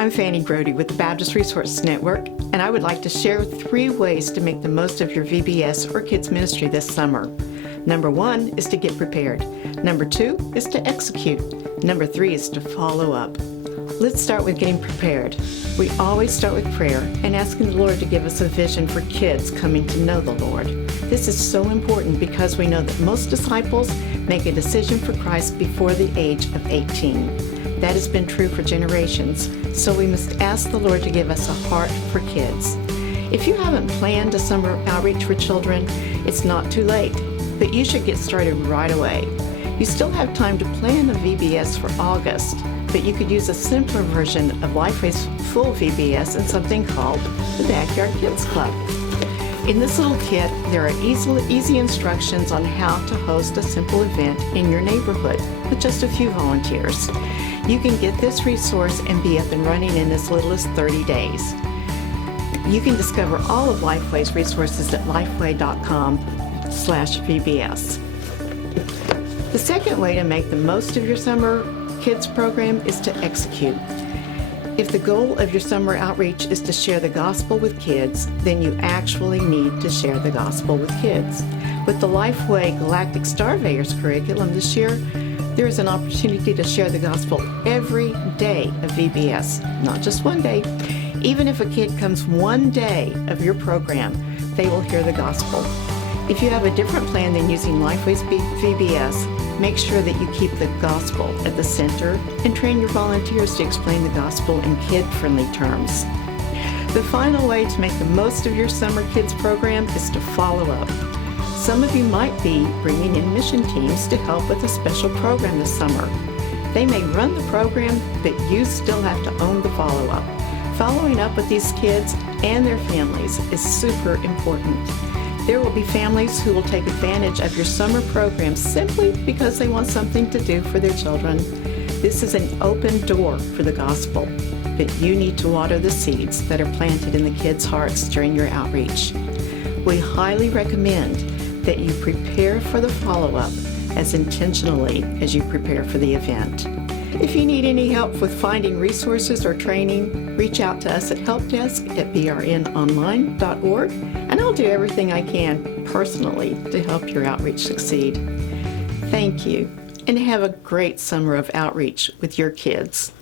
I'm Fanny Brody with the Baptist Resource Network, and I would like to share 3 ways to make the most of your VBS or kids ministry this summer. Number 1 is to get prepared. Number 2 is to execute. Number 3 is to follow up. Let's start with getting prepared. We always start with prayer and asking the Lord to give us a vision for kids coming to know the Lord. This is so important because we know that most disciples make a decision for Christ before the age of 18. That has been true for generations, so we must ask the Lord to give us a heart for kids. If you haven't planned a summer outreach for children, it's not too late, but you should get started right away. You still have time to plan a VBS for August, but you could use a simpler version of Lifeway's full VBS in something called the Backyard Kids Club. In this little kit, there are easy instructions on how to host a simple event in your neighborhood with just a few volunteers. You can get this resource and be up and running in as little as 30 days. You can discover all of Lifeway's resources at lifeway.com/VBS. The second way to make the most of your summer kids program is to execute. If the goal of your summer outreach is to share the gospel with kids, then you actually need to share the gospel with kids. With the Lifeway Galactic Starveyors curriculum this year, there is an opportunity to share the gospel every day of VBS, not just one day. Even if a kid comes one day of your program, they will hear the gospel. If you have a different plan than using Lifeway's VBS, make sure that you keep the gospel at the center and train your volunteers to explain the gospel in kid-friendly terms. The final way to make the most of your summer kids program is to follow up. Some of you might be bringing in mission teams to help with a special program this summer. They may run the program, but you still have to own the follow-up. Following up with these kids and their families is super important. There will be families who will take advantage of your summer program simply because they want something to do for their children. This is an open door for the gospel, but you need to water the seeds that are planted in the kids' hearts during your outreach. We highly recommend that you prepare for the follow-up as intentionally as you prepare for the event. If you need any help with finding resources or training, reach out to us at helpdesk@brnonline.org, and I'll do everything I can personally to help your outreach succeed. Thank you, and have a great summer of outreach with your kids.